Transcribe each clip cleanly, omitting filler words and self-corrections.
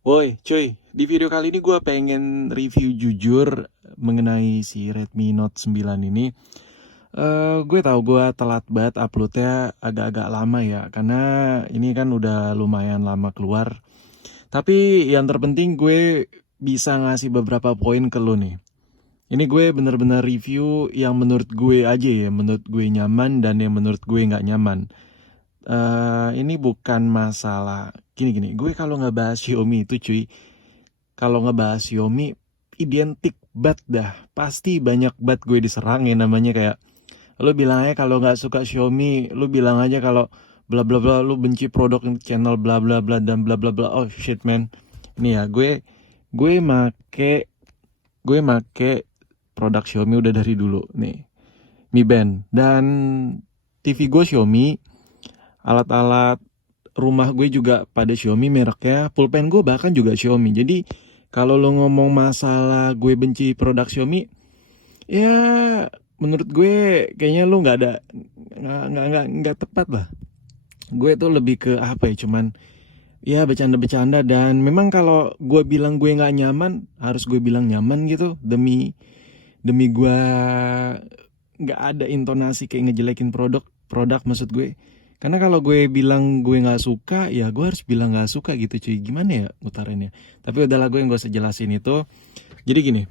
Woi, cuy, di video kali ini gue pengen review jujur mengenai si Redmi Note 9 ini. Gue tahu gue telat banget uploadnya agak-agak lama ya, karena ini kan udah lumayan lama keluar. Tapi yang terpenting gue bisa ngasih beberapa poin ke lo nih. Ini gue bener-bener review yang menurut gue aja ya, menurut gue nyaman dan yang menurut gue nggak nyaman. Ini bukan masalah gini-gini. Gue kalau nggak bahas Xiaomi itu cuy, kalau ngebahas Xiaomi identik banget dah, pasti banyak banget gue diserang ya, namanya kayak lu bilang aja kalau nggak suka Xiaomi, lu bilang aja kalau bla bla bla, lu benci produk channel bla bla bla dan bla bla bla. Oh shit man, nih ya gue make gue make produk Xiaomi udah dari dulu nih, Mi Band, dan TV gue Xiaomi, alat-alat rumah gue juga pada Xiaomi mereknya, pulpen gue bahkan juga Xiaomi. Jadi kalau lo ngomong masalah gue benci produk Xiaomi, ya menurut gue kayaknya lo nggak ada, nggak tepat lah. Gue tuh lebih ke apa ya, cuman ya bercanda-bercanda. Dan memang kalau gue bilang gue nggak nyaman, harus gue bilang nyaman gitu, demi demi gue nggak ada intonasi kayak ngejelekin produk produk maksud gue. Karena kalau gue bilang gue nggak suka, ya gue harus bilang nggak suka gitu cuy. Gimana ya ngutarinnya? Tapi udahlah, gue yang gue sejelasin itu. Jadi gini,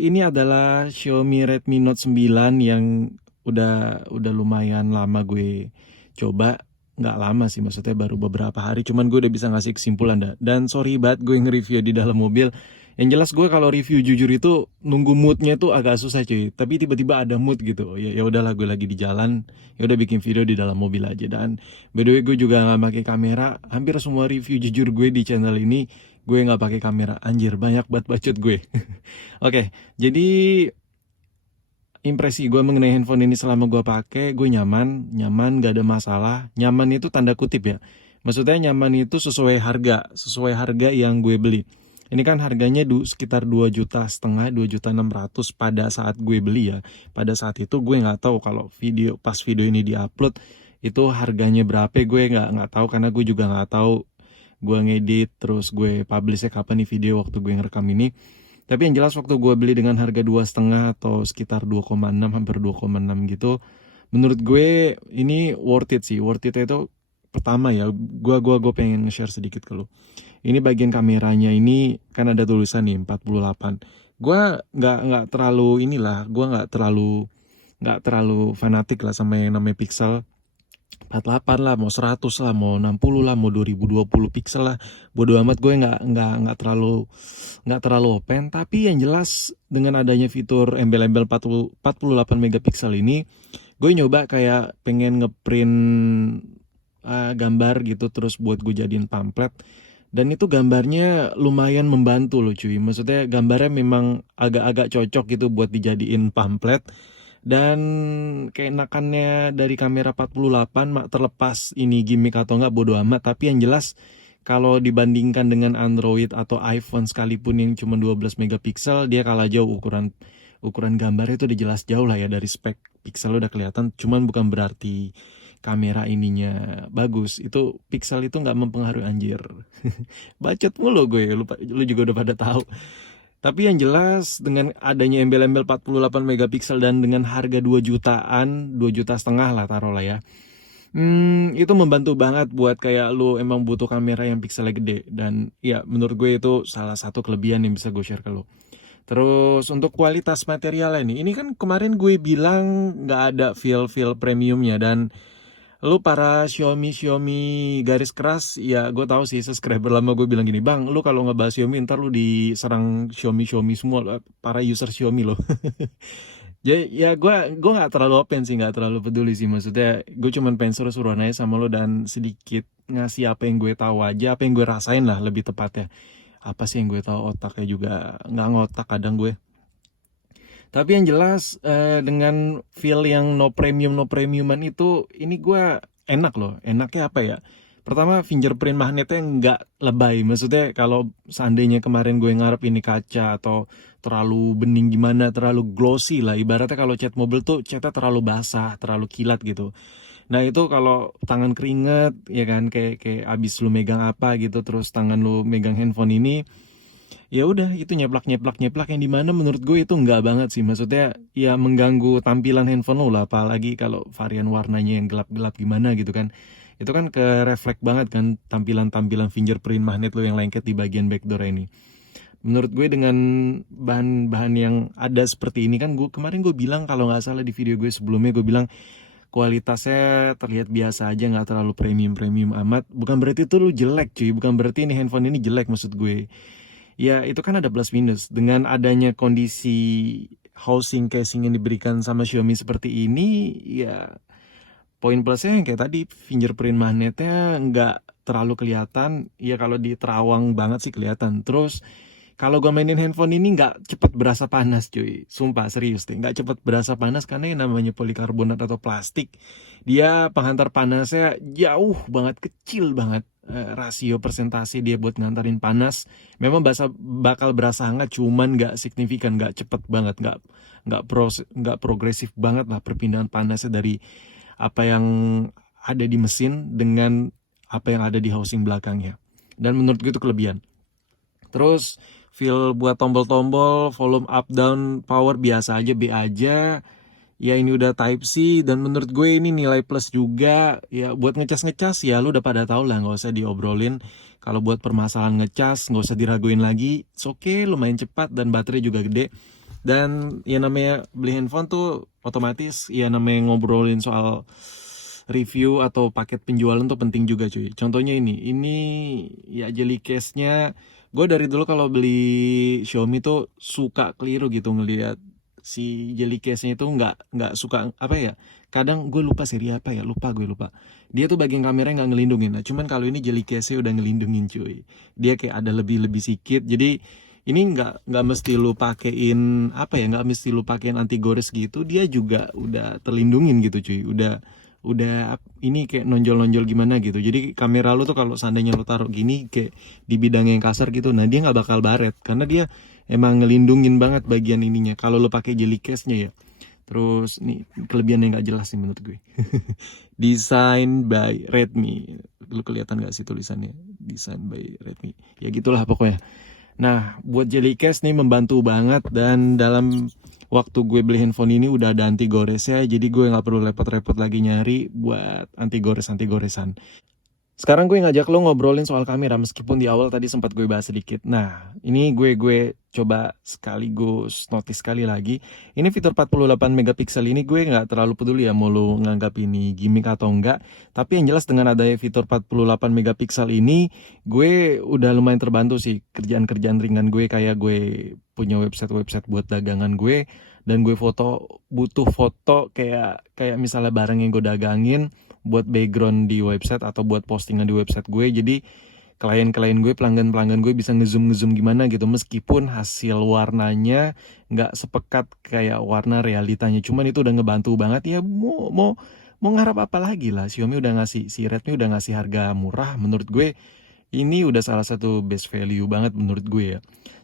ini adalah Xiaomi Redmi Note 9 yang udah lumayan lama gue coba. Nggak lama sih, maksudnya baru beberapa hari, cuman gue udah bisa ngasih kesimpulan dah. Dan sorry banget gue nge-review di dalam mobil. Yang jelas gue kalau review jujur itu nunggu moodnya tuh agak susah cuy. Tapi tiba-tiba ada mood gitu. Ya udahlah, gue lagi di jalan, ya udah bikin video di dalam mobil aja. Dan by the way, gue juga nggak pakai kamera. Hampir semua review jujur gue di channel ini gue nggak pakai kamera. Anjir, banyak banget bacot gue. Oke, jadi impresi gue mengenai handphone ini selama gue pakai, gue nyaman, nyaman, gak ada masalah. Nyaman itu tanda kutip ya. Maksudnya nyaman itu sesuai harga yang gue beli. Ini kan harganya sekitar 2,5 juta, 2,6 juta pada saat gue beli ya. Pada saat itu gue nggak tahu kalau pas video ini diupload itu harganya berapa, gue nggak tahu karena gue juga nggak tahu gue ngedit terus gue publishnya kapan nih video waktu gue ngerekam ini. Tapi yang jelas waktu gue beli dengan harga 2,5 atau sekitar 2,6, hampir 2,6 gitu, menurut gue ini worth it sih. Worth it itu pertama ya, gue pengen share sedikit ke lo. Ini bagian kameranya ini kan ada tulisan nih 48. Gue nggak terlalu inilah, gue nggak terlalu fanatik lah sama yang namanya pixel. 48 lah, mau 100 lah, mau 60 lah, mau 2020 pixel lah, bodo amat. Gue nggak terlalu open. Tapi yang jelas dengan adanya fitur embel-embel 48 megapiksel ini, gue nyoba kayak pengen ngeprint gambar gitu terus buat gue jadiin pamflet. Dan itu gambarnya lumayan membantu loh cuy. Maksudnya gambarnya memang agak-agak cocok gitu buat dijadiin pamflet. Dan keenakannya dari kamera 48, terlepas ini gimmick atau enggak bodo amat. Tapi yang jelas kalau dibandingkan dengan Android atau iPhone sekalipun yang cuma 12 megapiksel, dia kalah jauh. Ukuran gambarnya itu udah jelas jauh lah ya, dari spek pixel udah kelihatan. Cuman bukan berarti kamera ininya bagus. Itu pixel itu nggak mempengaruhi, anjir. Bacot mulu gue, lu juga udah pada tahu. Tapi yang jelas dengan adanya embel-embel 48 megapiksel dan dengan harga 2 jutaan, 2,5 juta lah taruh lah ya. Itu membantu banget buat kayak lu emang butuh kamera yang pikselnya gede. Dan ya menurut gue itu salah satu kelebihan yang bisa gue share ke lu. Terus untuk kualitas materialnya nih, ini kan kemarin gue bilang nggak ada feel premiumnya. Dan lu para Xiaomi garis keras, ya gue tahu sih subscriber lama gue bilang gini, bang, lu kalau ngebahas Xiaomi ntar lu diserang Xiaomi semua, para user Xiaomi lo. Jadi ya gue nggak terlalu open sih, nggak terlalu peduli sih. Maksudnya gue cuman pengen seru-seruan aja sama lo dan sedikit ngasih apa yang gue tahu aja, apa yang gue rasain lah lebih tepatnya. Apa sih yang gue tahu, otaknya juga nggak ngotak kadang gue. Tapi yang jelas dengan feel yang no premiuman itu, ini gue enak loh. Enaknya apa ya? Pertama, fingerprint magnetnya nggak lebay. Maksudnya kalau seandainya kemarin gue ngarep ini kaca atau terlalu bening gimana, terlalu glossy lah. Ibaratnya kalau cat mobil tuh catnya terlalu basah, terlalu kilat gitu. Nah itu kalau tangan keringet ya kan, kayak abis lu megang apa gitu, terus tangan lu megang handphone ini, ya udah itu nyeplak yang dimana menurut gue itu enggak banget sih. Maksudnya ya mengganggu tampilan handphone lo lah, apalagi kalau varian warnanya yang gelap-gelap gimana gitu kan. Itu kan ke reflect banget kan tampilan-tampilan fingerprint magnet lo yang lengket di bagian backdoor ini. Menurut gue dengan bahan-bahan yang ada seperti ini kan, gue kemarin gue bilang kalau nggak salah di video gue sebelumnya, gue bilang kualitasnya terlihat biasa aja, nggak terlalu premium amat. Bukan berarti itu lu jelek cuy, bukan berarti ini handphone ini jelek maksud gue. Ya itu kan ada plus minus. Dengan adanya kondisi housing casing yang diberikan sama Xiaomi seperti ini, ya poin plusnya yang kayak tadi, fingerprint magnetnya nggak terlalu kelihatan. Ya kalau di terawang banget sih kelihatan. Terus kalau gue mainin handphone ini nggak cepet berasa panas cuy, sumpah serius deh, nggak cepet berasa panas karena yang namanya polikarbonat atau plastik, dia penghantar panasnya jauh banget, kecil banget. Rasio persentase dia buat ngantarin panas memang bakal berasa hangat, cuman nggak signifikan, nggak cepet banget, nggak progresif banget lah perpindahan panasnya dari apa yang ada di mesin dengan apa yang ada di housing belakangnya. Dan menurut gue itu kelebihan. Terus feel buat tombol-tombol, volume up down, power biasa aja, B aja. Ya ini udah Type C, dan menurut gue ini nilai plus juga. Ya buat ngecas-ngecas ya lu udah pada tahu lah, nggak usah diobrolin. Kalau buat permasalahan ngecas nggak usah diraguin lagi. It's okay, lumayan cepat dan baterai juga gede. Dan ya namanya beli handphone tuh otomatis ya namanya ngobrolin soal review atau paket penjualan tuh penting juga cuy. Contohnya ini ya jelly case-nya. Gue dari dulu kalau beli Xiaomi tuh suka keliru gitu ngelihat si jelly case-nya itu nggak suka apa ya. Kadang gue lupa seri apa ya, gue lupa. Dia tuh bagian kamera nggak ngelindungin. Nah, cuman kalau ini jelly case-nya udah ngelindungin cuy. Dia kayak ada lebih sikit. Jadi ini nggak mesti lu pakein apa ya, nggak mesti lu pakein anti gores gitu. Dia juga udah terlindungin gitu cuy. Udah ini kayak nonjol-nonjol gimana gitu. Jadi kamera lu tuh kalau seandainya lu taruh gini kayak di bidang yang kasar gitu, nah dia nggak bakal baret karena dia emang ngelindungin banget bagian ininya kalau lu pakai jelly case-nya ya. Terus nih kelebihan yang nggak jelas sih menurut gue. Design by Redmi. Lu kelihatan nggak sih tulisannya? Design by Redmi. Ya gitulah pokoknya. Nah, buat Jellycase nih membantu banget, dan dalam waktu gue beli handphone ini udah ada anti goresnya, jadi gue nggak perlu repot-repot lagi nyari buat anti goresan. Sekarang gue ngajak lo ngobrolin soal kamera, meskipun di awal tadi sempat gue bahas sedikit. Nah, ini gue coba sekaligus notice sekali lagi. Ini fitur 48 megapiksel ini gue nggak terlalu peduli ya mau lo nganggap ini gimmick atau enggak. Tapi yang jelas dengan adanya fitur 48 megapiksel ini, gue udah lumayan terbantu sih kerjaan-kerjaan ringan gue, kayak gue punya website buat dagangan gue, dan gue butuh foto kayak misalnya barang yang gue dagangin buat background di website atau buat postingan di website gue. Jadi klien-klien gue, pelanggan-pelanggan gue bisa ngezoom gimana gitu, meskipun hasil warnanya nggak sepekat kayak warna realitanya, cuman itu udah ngebantu banget ya. Mau ngarap apa lagi lah, Xiaomi udah ngasih, si Redmi udah ngasih harga murah. Menurut gue ini udah salah satu best value banget menurut gue ya.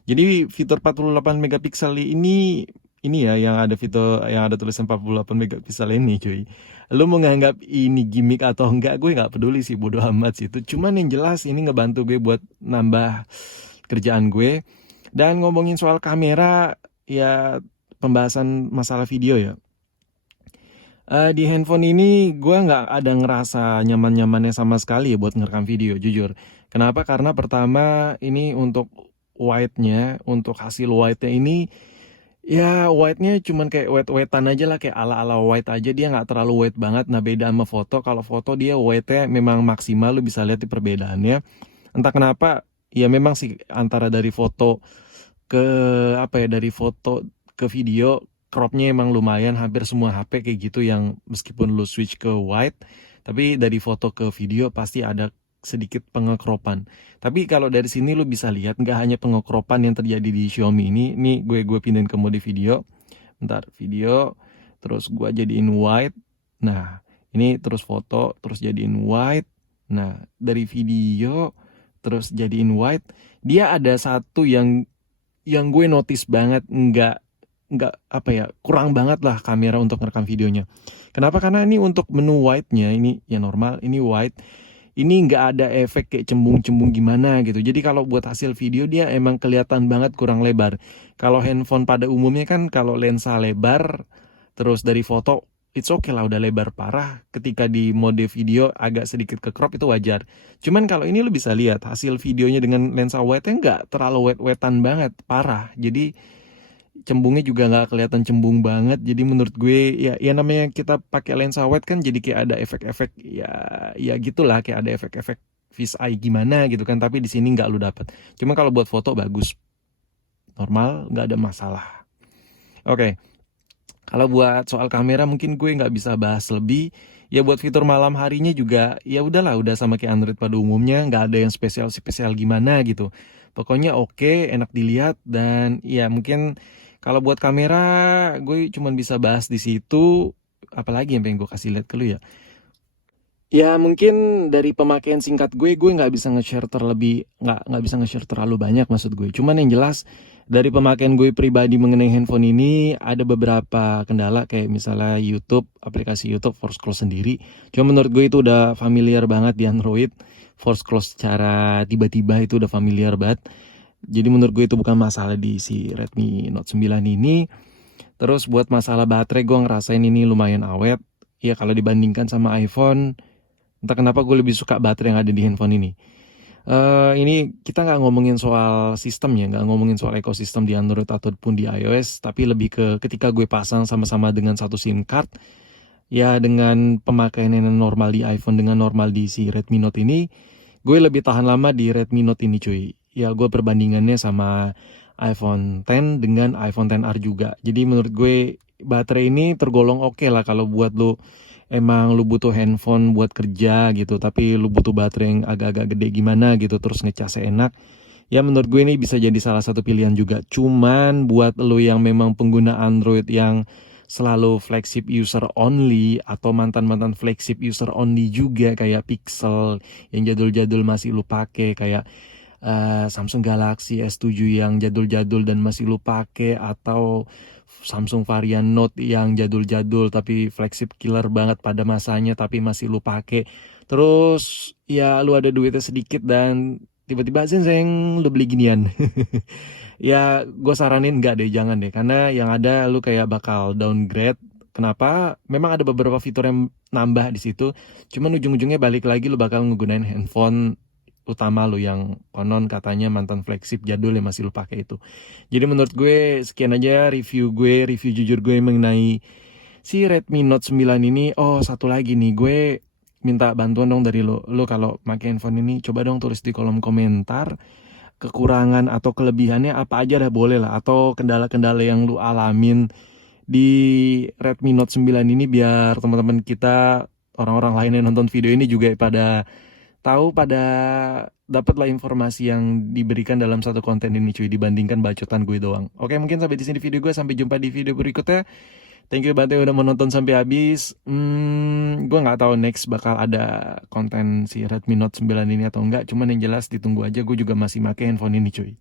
Jadi fitur 48 megapiksel ini ya yang ada fitur yang ada tulisan 48 megapiksel ini cuy. Lu mau nganggap ini gimmick atau enggak, gue nggak peduli sih, bodo amat sih itu. Cuman yang jelas ini ngebantu gue buat nambah kerjaan gue. Dan ngomongin soal kamera, ya pembahasan masalah video ya. Di handphone ini gue nggak ada ngerasa nyaman-nyamannya sama sekali ya buat ngerekam video, jujur. Kenapa? Karena pertama ini untuk untuk hasil white-nya ini, ya white-nya cuman kayak white-whitean aja lah, kayak ala-ala white aja, dia nggak terlalu white banget. Nah beda sama foto, kalau foto dia white-nya memang maksimal, lu bisa lihat di perbedaannya. Entah kenapa, ya memang sih antara dari foto ke dari foto ke video, cropnya emang lumayan, hampir semua HP kayak gitu yang meskipun lu switch ke white, tapi dari foto ke video pasti ada sedikit pengekropan. Tapi kalau dari sini lu bisa lihat nggak hanya pengekropan yang terjadi di Xiaomi ini gue pindahin ke mode video. Bentar, video, terus gue jadiin white. Nah, ini terus foto, terus jadiin white. Nah, dari video, terus jadiin white. Dia ada satu yang gue notice banget, nggak apa ya, kurang banget lah kamera untuk merekam videonya. Kenapa? Karena ini untuk menu wide-nya ini ya normal, ini wide. Ini nggak ada efek kayak cembung-cembung gimana gitu. Jadi kalau buat hasil video dia emang kelihatan banget kurang lebar. Kalau handphone pada umumnya kan kalau lensa lebar, terus dari foto it's okay lah udah lebar parah. Ketika di mode video agak sedikit ke crop itu wajar. Cuman kalau ini lu bisa lihat hasil videonya dengan lensa wide-nya nggak terlalu wet-wetan banget, parah. Jadi cembungnya juga nggak kelihatan cembung banget. Jadi menurut gue ya namanya kita pakai lensa wide kan jadi kayak ada efek-efek ya gitulah, kayak ada efek-efek fish eye gimana gitu kan, tapi di sini nggak lu dapat. Cuma kalau buat foto bagus, normal, nggak ada masalah. Oke, kalau buat soal kamera mungkin gue nggak bisa bahas lebih. Ya buat fitur malam harinya juga ya udahlah, udah sama kayak Android pada umumnya, nggak ada yang spesial gimana gitu. Pokoknya oke, enak dilihat, dan ya mungkin kalau buat kamera gue cuman bisa bahas di situ. Apalagi yang pengen gue kasih lihat ke lu ya. Ya mungkin dari pemakaian singkat gue nggak bisa nge-share nggak bisa nge-share terlalu banyak maksud gue. Cuman yang jelas dari pemakaian gue pribadi mengenai handphone ini ada beberapa kendala, kayak misalnya YouTube, aplikasi YouTube force close sendiri. Cuma menurut gue itu udah familiar banget di Android. Force close secara tiba-tiba itu udah familiar banget. Jadi menurut gue itu bukan masalah di si Redmi Note 9 ini. Terus buat masalah baterai gue ngerasain ini lumayan awet. Ya kalau dibandingkan sama iPhone, entah kenapa gue lebih suka baterai yang ada di handphone ini. Ini kita nggak ngomongin soal sistem ya, nggak ngomongin soal ekosistem di Android ataupun di iOS, tapi lebih ke ketika gue pasang sama-sama dengan satu SIM card, ya dengan pemakaian yang normal di iPhone dengan normal di si Redmi Note ini, gue lebih tahan lama di Redmi Note ini cuy. Ya gue perbandingannya sama iPhone X dengan iPhone XR juga. Jadi menurut gue baterai ini tergolong oke lah kalau buat lo emang lu butuh handphone buat kerja gitu, tapi lu butuh baterai yang agak-agak gede gimana gitu, terus ngecasnya enak. Ya menurut gue ini bisa jadi salah satu pilihan juga. Cuman buat lu yang memang pengguna Android yang selalu flagship user only atau mantan-mantan flagship user only juga, kayak Pixel yang jadul-jadul masih lu pakai, kayak Samsung Galaxy S7 yang jadul-jadul dan masih lu pakai, atau Samsung varian Note yang jadul-jadul tapi flagship killer banget pada masanya tapi masih lu pakai. Terus ya lu ada duitnya sedikit dan tiba-tiba zeng lu beli ginian. Ya gue saranin enggak deh, jangan deh, karena yang ada lu kayak bakal downgrade. Kenapa? Memang ada beberapa fitur yang nambah di situ, cuman ujung-ujungnya balik lagi lu bakal ngegunain handphone utama lu yang konon katanya mantan flagship jadul yang masih lu pakai itu. Jadi menurut gue sekian aja review jujur gue mengenai si Redmi Note 9 ini. Oh, satu lagi nih, gue minta bantuan dong dari lo. Lo kalau pakai handphone ini coba dong tulis di kolom komentar kekurangan atau kelebihannya apa aja, dah boleh lah, atau kendala-kendala yang lu alamin di Redmi Note 9 ini, biar teman-teman kita, orang-orang lain yang nonton video ini juga pada tahu, pada dapatlah informasi yang diberikan dalam satu konten ini cuy, dibandingkan bacotan gue doang. Oke, mungkin sampai di sini video gue, sampai jumpa di video berikutnya. Thank you banget udah menonton sampai habis. Gue nggak tahu next bakal ada konten si Redmi Note 9 ini atau enggak, cuman yang jelas ditunggu aja, gue juga masih pakai handphone ini cuy.